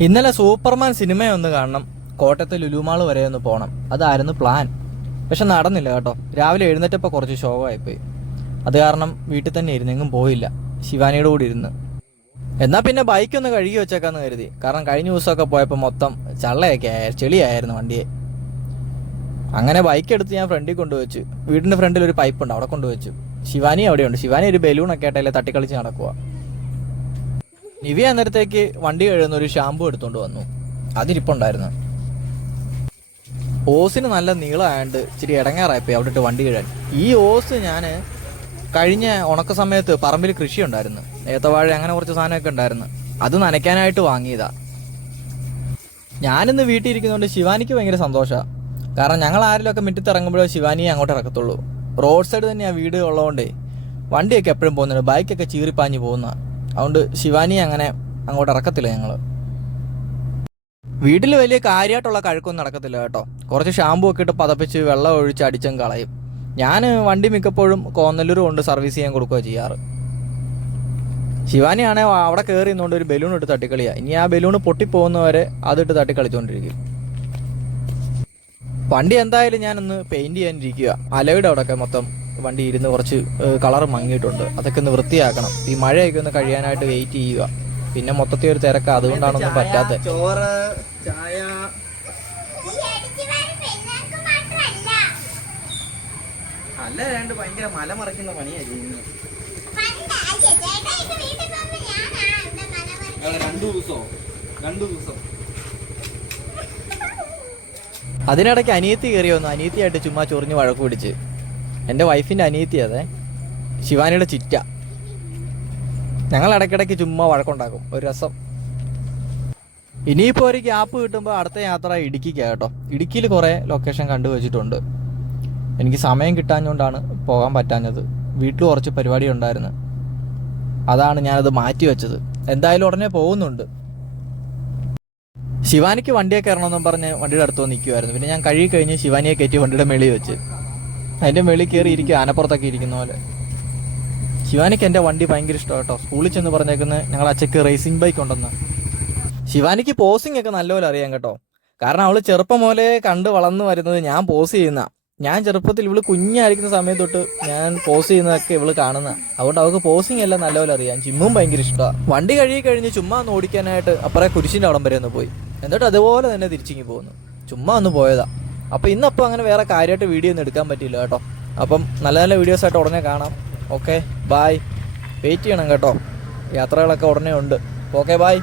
ഇന്നലെ സൂപ്പർമാൻ സിനിമയൊന്ന് കാണണം, കോട്ടയത്തെ ലുലുമാൾ വരെ ഒന്ന് പോകണം, അതായിരുന്നു പ്ലാൻ. പക്ഷെ നടന്നില്ല കേട്ടോ. രാവിലെ എഴുന്നേറ്റപ്പോൾ കുറച്ച് ശോകമായിപ്പോയി. അത് കാരണം വീട്ടിൽ തന്നെ ഇരുന്ന്, എങ്ങും പോയില്ല. ശിവാനിയുടെ കൂടെ ഇരുന്ന്. എന്നാൽ പിന്നെ ബൈക്കൊന്ന് കഴുകി വെച്ചേക്കാന്ന് കരുതി. കാരണം കഴിഞ്ഞ ദിവസമൊക്കെ പോയപ്പോൾ മൊത്തം ചള്ളയൊക്കെ ചെളിയായിരുന്നു വണ്ടിയെ. അങ്ങനെ ബൈക്ക് എടുത്ത് ഞാൻ ഫ്രണ്ടിൽ കൊണ്ടുവച്ചു. വീടിൻ്റെ ഫ്രണ്ടിൽ ഒരു പൈപ്പ് ഉണ്ട്, അവിടെ കൊണ്ടുവച്ചു. ശിവാനി അവിടെയുണ്ട്. ശിവാനി ഒരു ബലൂണൊക്കെ ആയിട്ടല്ലേ തട്ടിക്കളിച്ച് നടക്കുക. നിവി അന്നേരത്തേക്ക് വണ്ടി കഴുകുന്ന ഒരു ഷാമ്പു എടുത്തുകൊണ്ട് വന്നു. അതിരിപ്പുണ്ടായിരുന്നു. ഓസിന് നല്ല നീളമായതുകൊണ്ട് ഇച്ചിരി ഇടങ്ങാറായിപ്പോയി അവിടെ ഇട്ട് വണ്ടി കഴുകാൻ. ഈ ഓസ് ഞാൻ കഴിഞ്ഞ ഉണക്ക സമയത്ത് പറമ്പിൽ കൃഷി ഉണ്ടായിരുന്നു, ഏത്തവാഴ അങ്ങനെ കുറച്ച് സാധനമൊക്കെ ഉണ്ടായിരുന്നു. അത് നനയ്ക്കാനായിട്ട് വാങ്ങിയതാ. ഞാനിന്ന് വീട്ടിൽ ഇരിക്കുന്നതുകൊണ്ട് ശിവാനിക്ക് ഭയങ്കര സന്തോഷമാണ്. കാരണം ഞങ്ങൾ ആരെങ്കിലുമൊക്കെ മുറ്റത്ത് ഇറങ്ങുമ്പോഴേ ശിവാനിയെ അങ്ങോട്ട് ഇറക്കത്തുള്ളൂ. റോഡ് സൈഡ് തന്നെയാണ് വീട് ഉള്ളതുകൊണ്ടേ വണ്ടിയൊക്കെ എപ്പോഴും പോകുന്നുണ്ട്, ബൈക്കൊക്കെ ചീറിപ്പാഞ്ഞ് പോകുന്ന. അതുകൊണ്ട് ശിവാനി അങ്ങനെ അങ്ങോട്ട് ഇറക്കത്തില്ല ഞങ്ങൾ. വീട്ടിൽ വലിയ കാര്യമായിട്ടുള്ള കഴുക്കൊന്നും നടക്കത്തില്ല കേട്ടോ. കുറച്ച് ഷാമ്പു ഒക്കെ ഇട്ട് പതപ്പിച്ച് വെള്ളം ഒഴിച്ച് അടിച്ചും കളയും. ഞാൻ വണ്ടി മിക്കപ്പോഴും കോന്നല്ലൂർ കൊണ്ട് സർവീസ് ചെയ്യാൻ കൊടുക്കുക ചെയ്യാറ്. ശിവാനിയാണെങ്കിൽ അവിടെ കയറി നിന്നുകൊണ്ട് ഒരു ബലൂൺ ഇട്ട് തട്ടിക്കളിയാണ്. ഇനി ആ ബലൂൺ പൊട്ടിപ്പോകുന്നവരെ അതിട്ട് തട്ടിക്കളിച്ചുകൊണ്ടിരിക്കും. വണ്ടി എന്തായാലും ഞാനൊന്ന് പെയിൻറ് ചെയ്യാനിരിക്കുക. അലയുടെ അവിടെയൊക്കെ മൊത്തം വണ്ടി ഇരുന്ന് കുറച്ച് കളർ മങ്ങിയിട്ടുണ്ട്, അതൊക്കെ ഒന്ന് വൃത്തിയാക്കണം. ഈ മഴയൊക്കെ ഒന്ന് കഴിയാനായിട്ട് വെയിറ്റ് ചെയ്യുക. പിന്നെ മൊത്തത്തിൽ ഒരു തിരക്ക്, അതുകൊണ്ടാണൊന്നും പറ്റാത്തത്. ചോറ്, ചായ, അല്ല രണ്ട് ഭയങ്കര മലമറിക്കുന്ന പണിയാ ചെയ്യുന്നത്. 2 ദിവസം അതിനിടയ്ക്ക് അനിയത്തി കയറി വന്നു. അനിയത്തിയായിട്ട് ചുമ്മാ ചൊറിഞ്ഞ് വഴക്ക് പിടിച്ച്. എൻ്റെ വൈഫിൻ്റെ അനിയത്തി, അതെ, ശിവാനിയുടെ ചിറ്റ. ഞങ്ങൾ ഇടയ്ക്കിടയ്ക്ക് ചുമ്മാ വഴക്കുണ്ടാക്കും, ഒരു രസം. ഇനിയിപ്പോൾ ഒരു ഗ്യാപ്പ് കിട്ടുമ്പോൾ അടുത്ത യാത്ര ഇടുക്കിക്കാണ് കേട്ടോ. ഇടുക്കിയിൽ കുറേ ലൊക്കേഷൻ കണ്ടുവച്ചിട്ടുണ്ട്. എനിക്ക് സമയം കിട്ടാഞ്ഞുകൊണ്ടാണ് പോകാൻ പറ്റാഞ്ഞത്. വീട്ടിൽ കുറച്ച് പരിപാടി ഉണ്ടായിരുന്നു, അതാണ് ഞാനത് മാറ്റി വെച്ചത്. എന്തായാലും ഉടനെ പോകുന്നുണ്ട്. ശിവാനിക്ക് വണ്ടിയൊക്കെ കയറണമെന്നും പറഞ്ഞ് വണ്ടിയുടെ അടുത്ത് നിൽക്കുമായിരുന്നു. പിന്നെ ഞാൻ കഴുകി കഴിഞ്ഞ് ശിവാനിയെ കയറ്റി വണ്ടിയുടെ മേളിൽ വെച്ച് അതിൻ്റെ മേളിൽ കയറി ഇരിക്കുക, ആനപ്പുറത്തൊക്കെ ഇരിക്കുന്ന പോലെ. ശിവാനിക്ക് എൻ്റെ വണ്ടി ഭയങ്കര ഇഷ്ടമാണ് കേട്ടോ. സ്കൂളിൽ ചെന്ന് പറഞ്ഞേക്കുന്നത് ഞങ്ങൾ അച്ഛക്ക് റേസിംഗ് ബൈക്ക് ഉണ്ടെന്ന്. ശിവാനിക്ക് പോസിംഗ് ഒക്കെ നല്ലപോലെ അറിയാം കേട്ടോ. കാരണം അവൾ ചെറുപ്പം പോലെ കണ്ട് വളർന്നു വരുന്നത് ഞാൻ പോസ് ചെയ്യുന്ന. ഞാൻ ചെറുപ്പത്തിൽ ഇവള് കുഞ്ഞായിരിക്കുന്ന സമയത്ത് തൊട്ട് ഞാൻ പോസ് ചെയ്യുന്നതൊക്കെ ഇവള് കാണുന്ന. അതുകൊണ്ട് അവൾക്ക് പോസിംഗ് എല്ലാം നല്ലപോലെ അറിയാം. ജിമ്മും ഭയങ്കര ഇഷ്ടമാണ്. വണ്ടി കഴുകി കഴിഞ്ഞ് ചുമ്മാ ഒന്ന് ഓടിക്കാനായിട്ട് അപ്പുറേ കുരിശിൻ്റെ അവിടം വരെ ഒന്ന് പോയി. എന്നിട്ട് അതുപോലെ തന്നെ തിരിച്ചിങ്ങി പോകുന്നു. ചുമ്മാ ഒന്ന് പോയതാ. അപ്പോൾ ഇന്നപ്പോൾ അങ്ങനെ വേറെ കാര്യമായിട്ട് വീഡിയോ ഒന്നും എടുക്കാൻ പറ്റില്ല കേട്ടോ. അപ്പം നല്ല നല്ല വീഡിയോസായിട്ട് ഉടനെ കാണാം. Okay, bye. വെയിറ്റ് ചെയ്യണം കേട്ടോ, യാത്രകളൊക്കെ ഉടനെ ഉണ്ട്. Okay, bye.